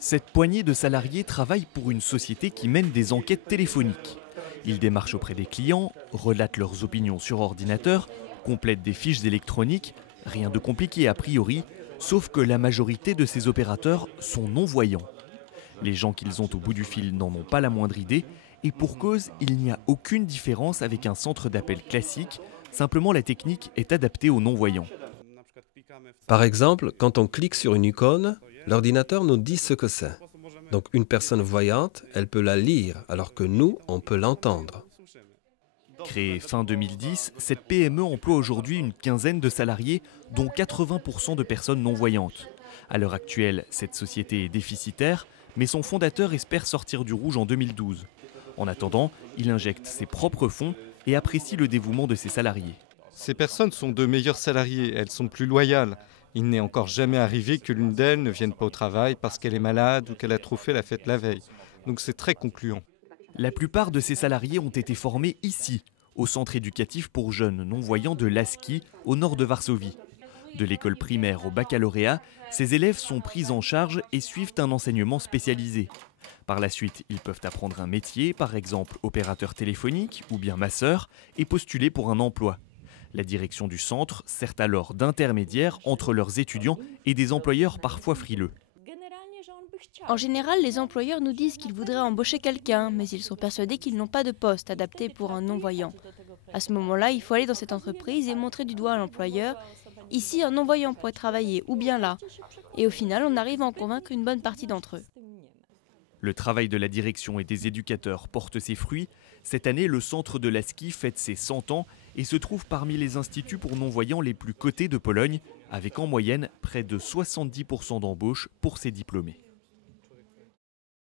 Cette poignée de salariés travaille pour une société qui mène des enquêtes téléphoniques. Ils démarchent auprès des clients, relatent leurs opinions sur ordinateur, complètent des fiches électroniques, rien de compliqué a priori, sauf que la majorité de ces opérateurs sont non-voyants. Les gens qu'ils ont au bout du fil n'en ont pas la moindre idée, et pour cause, il n'y a aucune différence avec un centre d'appel classique, simplement la technique est adaptée aux non-voyants. Par exemple, quand on clique sur une icône, l'ordinateur nous dit ce que c'est. Donc une personne voyante, elle peut la lire, alors que nous, on peut l'entendre. Créée fin 2010, cette PME emploie aujourd'hui une quinzaine de salariés, dont 80% de personnes non-voyantes. À l'heure actuelle, cette société est déficitaire, mais son fondateur espère sortir du rouge en 2012. En attendant, il injecte ses propres fonds et apprécie le dévouement de ses salariés. Ces personnes sont de meilleurs salariés, elles sont plus loyales. Il n'est encore jamais arrivé que l'une d'elles ne vienne pas au travail parce qu'elle est malade ou qu'elle a trop fait la fête la veille. Donc c'est très concluant. La plupart de ces salariés ont été formés ici, au centre éducatif pour jeunes non-voyants de Łaski, au nord de Varsovie. De l'école primaire au baccalauréat, ces élèves sont pris en charge et suivent un enseignement spécialisé. Par la suite, ils peuvent apprendre un métier, par exemple opérateur téléphonique ou bien masseur, et postuler pour un emploi. La direction du centre sert alors d'intermédiaire entre leurs étudiants et des employeurs parfois frileux. En général, les employeurs nous disent qu'ils voudraient embaucher quelqu'un, mais ils sont persuadés qu'ils n'ont pas de poste adapté pour un non-voyant. À ce moment-là, il faut aller dans cette entreprise et montrer du doigt à l'employeur « Ici, un non-voyant pourrait travailler, ou bien là ». Et au final, on arrive à en convaincre une bonne partie d'entre eux. Le travail de la direction et des éducateurs porte ses fruits. Cette année, le centre de Łaski fête ses 100 ans et se trouve parmi les instituts pour non-voyants les plus cotés de Pologne, avec en moyenne près de 70% d'embauches pour ses diplômés.